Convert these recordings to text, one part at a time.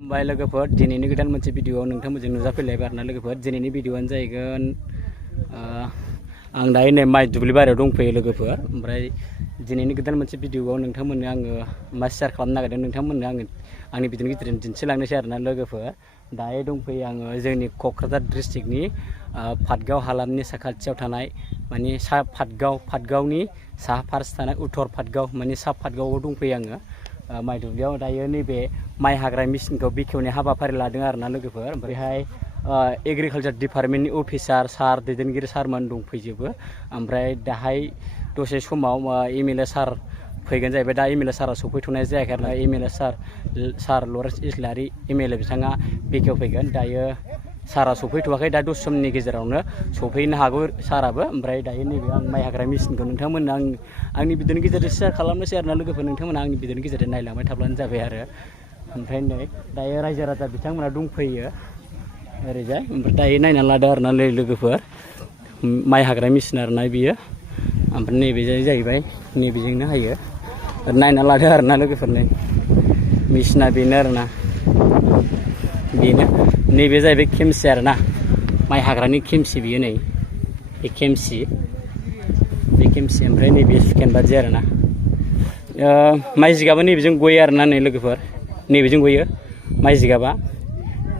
बाय लोगोफोर दिनैनि गोदान मोनसे भिडिअ नोंथांमोनजों नुजाफैलायबाय आरोना लोगोफोर दिनैनि भिडिअआनो जाहैगोन आं दायो नै माइ दुब्लि बारियाव दंफैयो लोगोफोर ओमफ्राय दिनैनि गोदान मोनसे भिडिअआव नोंथांमोननो आङो मा शेयार खालामनो नागिरदों नोंथांमोननो आंनि भिडिअनि गेजेरजों दिन्थिलांनोसै आरोना लोगोफोर दायो दंफैयो आङो जोंनि क'क्राझार डिस्ट्रिक्टनि पाटगाव हालामनि साखाथियाव थानाय माने सा पाटगावनि साहा फारसे थानाय उत्तर पाटगाव माने सा पाटगावआव दंफैयो आङो माइ दुब्लियाव दायो नैबे माइ हाग्रा मेचिनखौ बेखेवनाय हाबाफारि लादों आरोना लोगोफोर ओमफ्रायहाय एग्रिकालचार डिपार्टमेन्टनि अफिसार सार दैदेनगिरि सारमोन दंफैजोबो ओमफ्राय दाहाय दसे समाव एमएलए सार फैगोन जाहैबाय दा एमएलए सारा सफैथ'नाय जायाखै आरोना एमएलए सार लरेन्स इस्लारि एमएलए बिथाङा बेखेवफैगोन दायो सारा सफैथ'वाखै दा दसे समनि गेजेरावनो सफैनो हागौ साराबो ओमफ्राय दायो नैबे आं माइ हाग्रा मेचिनखौ नोंथांमोननो आंनि भिडिअनि गेजेरजों शेयार खालामनोसै आरोना लोगोफोर नोंथांमोना आंनि भिडिअनि गेजेरजों नायलांबाय थाब्लानो जाबाय आरो ओमफ्राय नै दायो रायजो राजा बिथांमोना दंफैयो ओरैजाय ओमफ्राय दायो नायना लादो आरोना लोगोफोर माइ हाग्रा मेचिन आरोना बियो ओमफ्राय नैबे जाहैबाय नैबेजोंनो हायो नायना लादो आरोना लोगोफोर नै मेचिना बेनो आरोना बेनो नैबे जाहैबाय खेमसि आरोना माइ हाग्रानि खेमसि बियो नै बे खेमसि ओमफ्राय नैबे सुकेन बादि आरोना माइ जिगाबा नैबेजों गयो आरोना नै लोगोफोर नैबेजों गयो माइ जिगाबा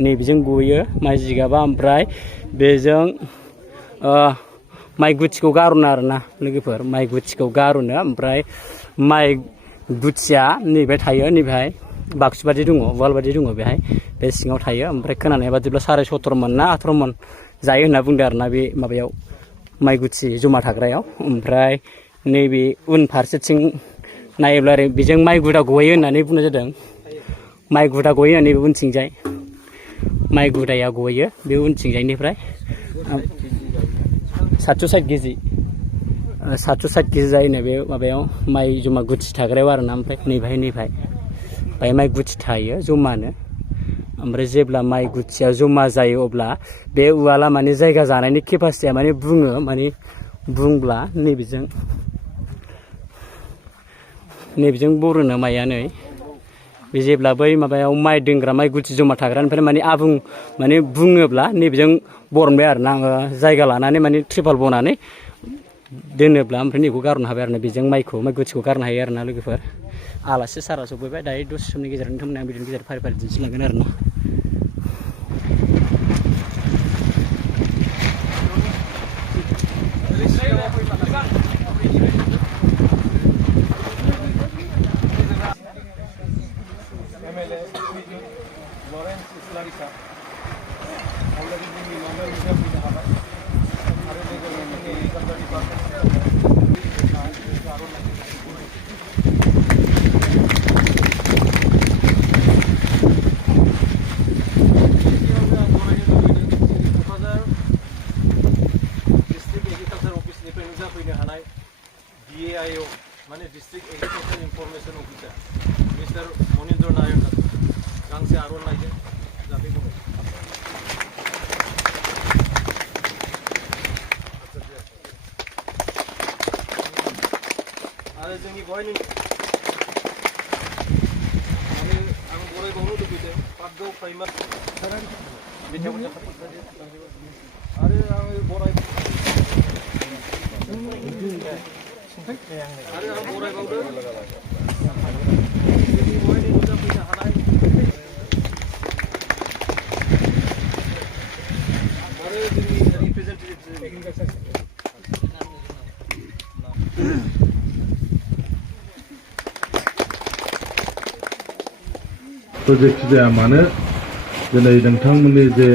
नैबेजों गयो माइ जिगाबा ओमफ्राय बेजों माइ गुथिखौ गार'नो आरोना लोगोफोर माइ गुथिखौ गार'नो ओमफ्राय माइ गुथिया नैबे थायो नैबेहाय बाक्सु बादि दङ उवाल बादि दङ बेहाय बे सिङाव थायो ओमफ्राय खोनानाय बादिब्ला 17.5 मन ना 18 मन जायो होनना बुंदों आरोना बे माबायाव माइ गुथि जमा थाग्रायाव ओमफ्राय नैबे उन फारसेथिं नायोब्ला आरो बेजों माइ गुदा गयो होननानै बुंनाय जादों माइ गुदा गयो होननानै बे उनथिंजाय माइ गुदाया गयो बे उनथिंजायनिफ्राय 760 केजि 760 केजि जायो बे माबायाव माइ जमा गुथि थाग्रायाव आरोना ओमफ्राय नैबेहाय बाय माइ गुथि थायो जमानो ओमफ्राय जेब्ला माइ गुथिया जमा जायो अब्ला बे उवाला माने जायगा जानायनि केपासिटिया माने बुङो माने बुंब्ला नैबेजों बरोनो माइया नै बे जेब्ला बै माबायाव माइ दोनग्रा माइ गुथि जमा थाग्रानिफ्राय माने आबुं माने बुङोब्ला नैबेजों बरनबाय आरोना आङो जायगा लानानै माने ट्रिपाल बनानै दोनोब्ला ओमफ्राय नैखौ गारनो हाबाय आरोना बेजों माइ गुथिखौ गारनो हायो आरोना लोगोफोर आलासि सारा सफैबाय दायो दसे समनि गेजेराव नोंथांमोननि आं भिडिअनि गेजेराव फारि फारि दिन्थिलांगोन आरोना DAIO माने district agriculture information officer mister Manindra Narayan गांसे आर'नाइजों जाफैगौ आरो जोंनि बहायनो माने आं बरायबावनो लुबैदों पाटगाव प्राइमारि आरो आङो बराय आरो आं बरायबावदों जोंनि बहायनो नुजाफैनो हानाय आरो जोंनि रिप्रेजेन्टेटिभ एग्रिकालचार जेखि जाया मानो दिनै नोंथांमोननि जे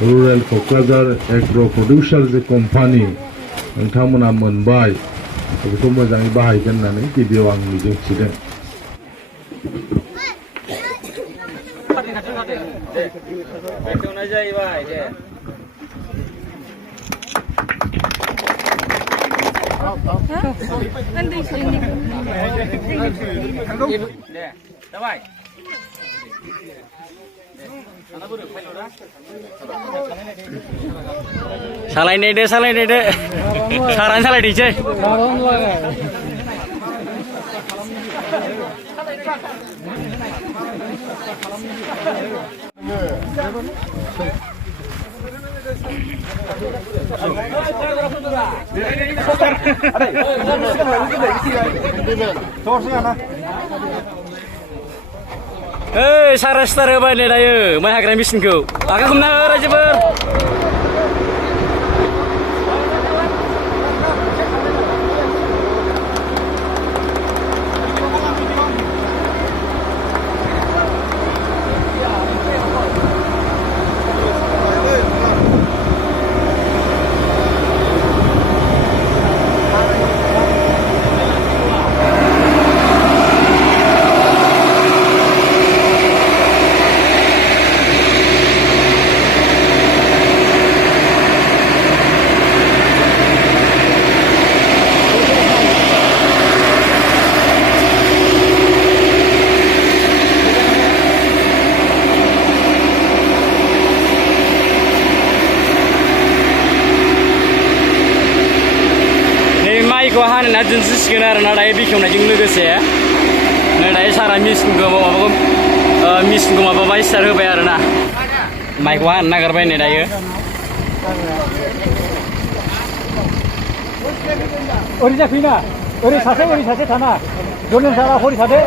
रुरेल क'क्राझार एग्र' प्रडिउसार जे कम्पानि नोंथांमोना मोनबाय बेखौ मोजाङै बाहायगोन होननानै गिबियाव आं मिजिंथिदों सालायनायदो सारानो सालायदोंसै खालामनो Saras star hoबाय नै दायो माइ हाग्रा मेसिनखौ आगा हमना हो रायजोफोर माइखौ हाना दोनसिगोन आरोना दायो बेखेवनायजों लोगोसे नै दायो सारा मेसिनखौ माबाबाय स्टार्ट होबाय आरोना माइखौ हानो नागिरबाय नै दायो ओरै जाफैना ओरै सासे थाना जनेन सारा हरि थादो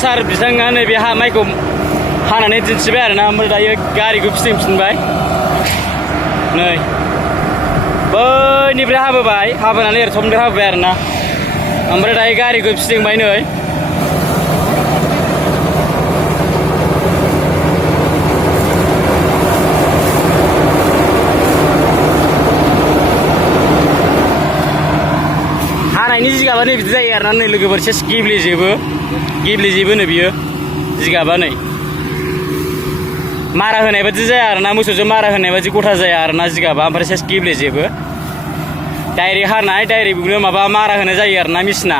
सार बिथाङा नैबे माइखौ हानानै दिन्थिबाय आरोना ओमफ्राय दायो गारिखौ फिदिंफिनबाय नै बैनिफ्राय हाबोनानै एरथमनिफ्राय हाबोबाय आरोना ओमफ्राय दायो गारिखौ फिदिंबाय नै हानायनि जिगाबा नै बिदि जायो आरोना नै लोगोफोर सेस गेब्लेजोबो नै बियो जिगाबा नै मारा होनाय बायदि जाया आरोना मोसौजों मारा होनाय बायदि गथा जाया आरोना जिगाबा ओमफ्राय सेस गेब्लेजोबो डाइरेक्ट हानाय डाइरेक्ट माबा मारा होनाय जायो आरोना मेसिना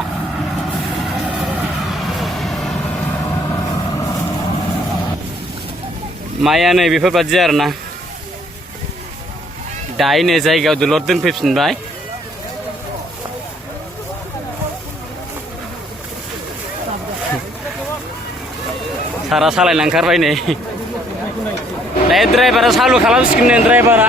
माइया नै बेफोरबायदि आरोना दायो नै जायगायाव दलर दोनफैफिनबाय सारा सालायना ओंखारबाय नै दायो ड्राइभारा सालु खालामसिगोन ड्राइभारा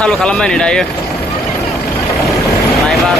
सालु खालामबाय नै दायो ड्राइभार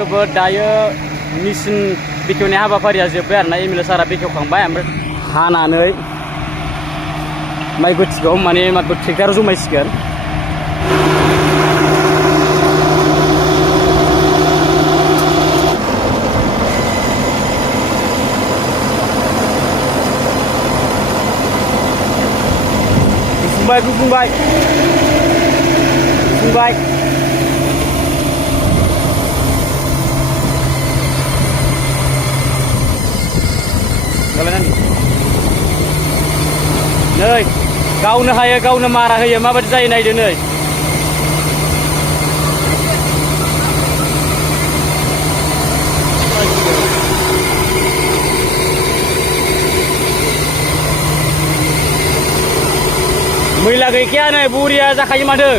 लोगोफोर दायो मेचिन बेखेवनाय हाबाफारिया जोब्बाय आरोना एमएलए सारा बेखेवखांबाय ओमफ्राय हानानै माइ गुथिखौ माने माइखौ ट्रेक्टराव जमायसिगोन गुफुंबाय नै गावनो हायो गावनो मारा होयो माबायदि जायो नायदो नै मैला गैखाया नै बुरिया जाखायो माथो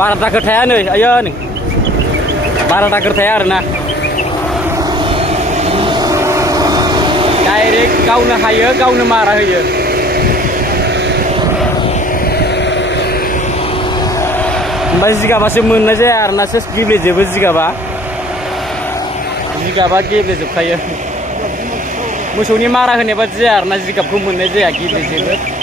बारा दाखोर थाया नै आयो नै बारा दाखोर थाया आरोना डाइरेक्ट गावनो हायो गावनो मारा होयो ओमफ्राय जिगाबासो मोननाय जाया आरोना सेस गेब्लेजोबो जिगाबा गेब्लेजोबखायो मोसौनि मारा होनाय बादि जाया आरोना जिगाबखौ मोननाय जाया गेब्लेजोबो